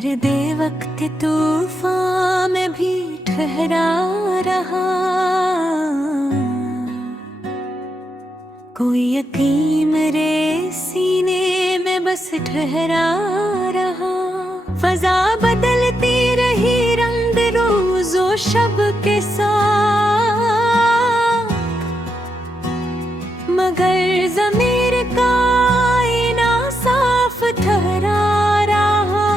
दे वक्त तूफान में भी ठहरा रहा। कोई यकीन मेरे सीने में बस ठहरा रहा। फजा बदलती रही रंग रोज़ो शब के साथ, मगर ज़मीर का आईना साफ ठहरा रहा।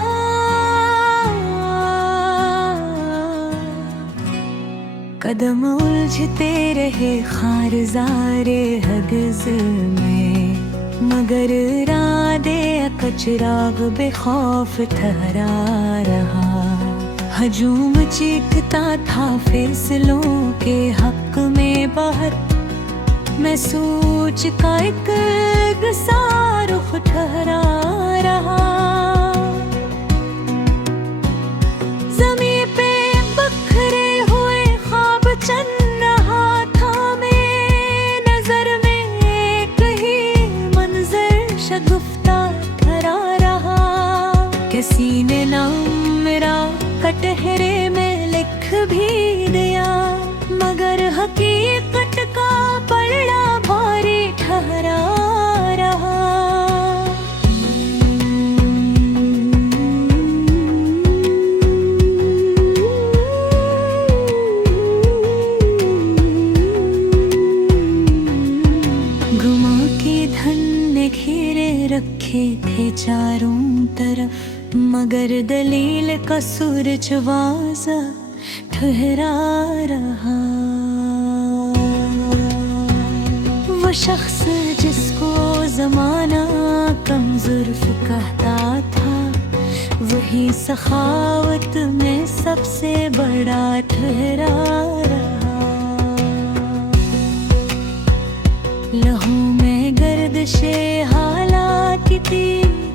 कदम उलझते रहे खारज़ारे हगज़ में, मगर इरादे कचराग बेखौफ ठहरा रहा। हजूम चीखता था फैसलों के हक में बाहर, मैं सोच का एक रुख ठहरा रहा। ज़मीं पे बखरे हुए ख्वाब चल रहा था, मैं नजर में एक ही मंजर शगुफ्ता ठहरा रहा। किसी ने नाम मेरा कटहरे में लिख भी दिया, मगर हकीकत का पलड़ा भारी ठहरा रहा। गुमा के धन ने घेरे रखे थे चारों तरफ, मगर दलील का सूरज वाज़ा ठहरा रहा। वो शख्स जिसको ज़माना कमज़ुर्फ़ कहता था, वही सखावत में सबसे बड़ा ठहरा रहा। लहू में गर्दिशे हालात की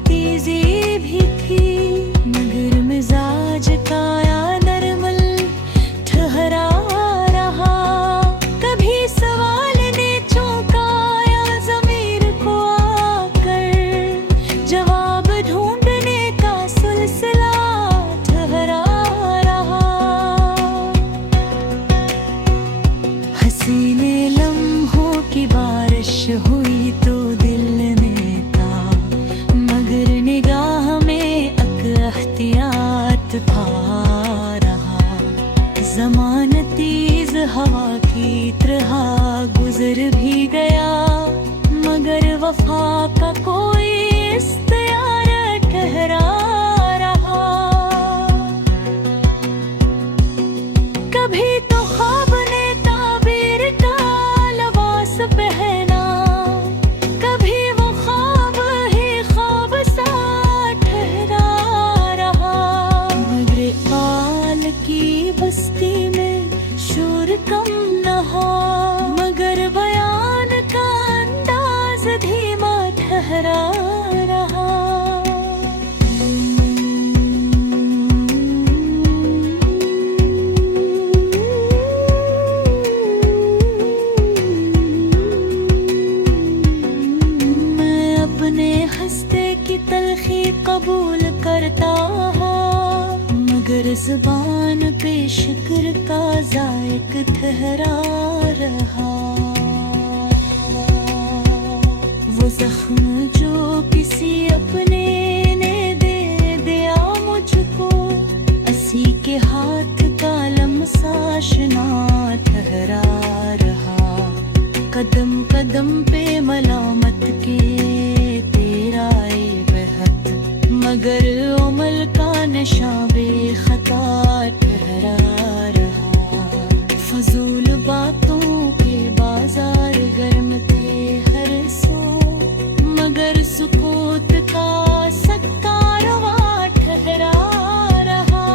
तेज़ी भी थी, मगर मिजाज का नरमल ठहरा रहा। कभी सवाल ने चौंकाया ज़मीर को आकर, जवाब ढूंढने का सिलसिला ठहरा रहा। हसीने लम्हों की बारिश हुई तो दिल में था, मगर निगाह में अख्तियात पा रहा। ज़मानतीज़ हवा की तरह गुजर भी गया, मगर वफा का कोई इख्तियार ठहरा रहा। कभी तो ख्वाब ने ताबीर का लिबास पहना, कभी वो ख्वाब ही ख्वाब सा ठहरा रहा। मगर इक़बाल की बस्ती में शोर कम न हो, मगर बयान का अंदाज धीमा ठहरा रहा। मैं अपने हंसते की तलखी कबूल करता हूँ, मगर ज़ुबान पे शुक्र का ज़ायक ठहरा रहा। वो ज़ख्म जो किसी अपने ने दे दिया मुझको, असी के हाथ का लम्सा आशना ठहरा रहा। कदम कदम पे मलामत के तेरा बेहद, मगर उमल का नशा बेखता ठहरा रहा। फजूल बातों के बाजार गर्म थे हर सो, मगर सुकूत का सक्का रवा ठहरा रहा।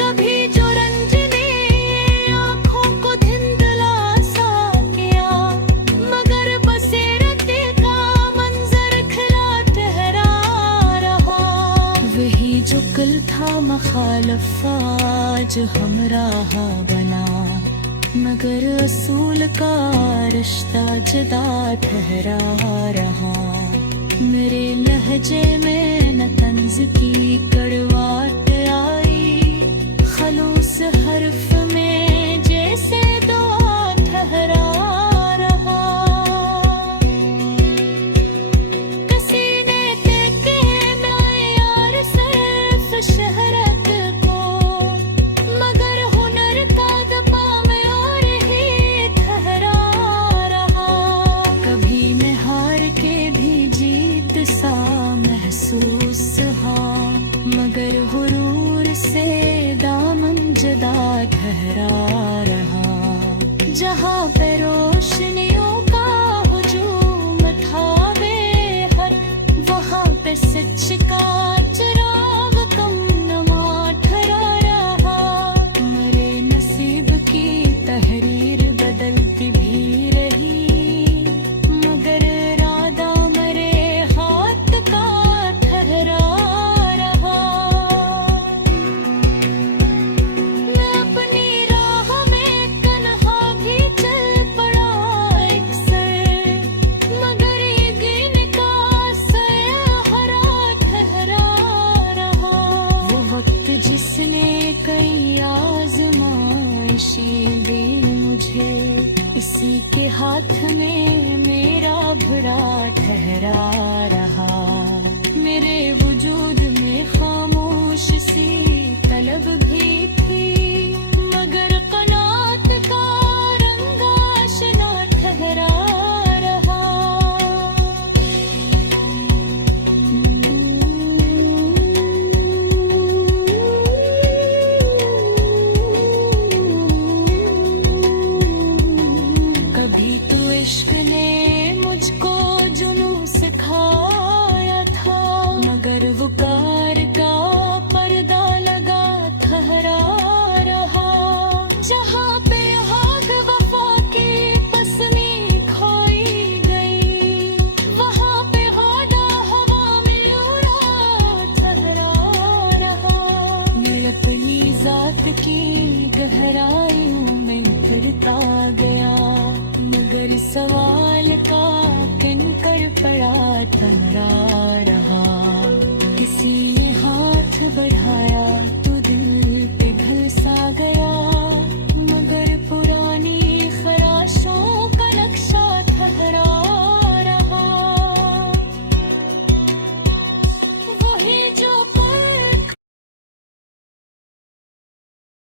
कभी जो रंज ने आँखों को धिंधला सा किया, मगर बसेरते का मंजर खिला ठहरा रहा। वही जो कल था मखालफ आज हमराह बना, मगर असूल का रिश्ता जुदा ठहरा रहा। मेरे लहजे में न तंज की कड़वाहट आई, खलूस हर्फ में जैसे दुआ ठहरा रहा। कसीने के यार सिर्फ शहरत को, मगर हुनर का दबा में और ही ठहरा रहा। कभी मैं हार के भी जीत सा महसूस हाँ, मगर हुरूर से दामन जदा ठहरा रहा। जहाँ पे रोशनियों का हुजूम था बेहद, वहाँ पे सच का चिराग कम नमा ठहरा रहा। मेरे नसीब की तहरीर बदलती भी रही, मगर इरादा मेरे हाथ का ठहरा रहा। मैं अपनी राह में तन्हा भी चल पड़ा एक सर, मगर यकीन का सहरा ठहरा रहा। वो वक्त जिसने कई आजमाइशें दी मुझे, इसी के हाथ में मेरा भरा ठहरा रहा। मेरे वजूद में खामोश सी तलब भी थी, मगर कनात का रंग आशना ठहरा रहा। कभी तो इश्क ने मुझको जुनून सिखाया था, मगर वो कार का पर्दा लगा ठहरा रहा। जहाँ पे आग वफा की पसनी खोई गई, वहाँ पे होदा हवा में उड़ा ठहरा रहा। मैं अपनी जात की गहराइयों में फिरता गया, मगर सवाल का किनकर पड़ा ठहरा रहा। किसी ने हाथ बढ़ा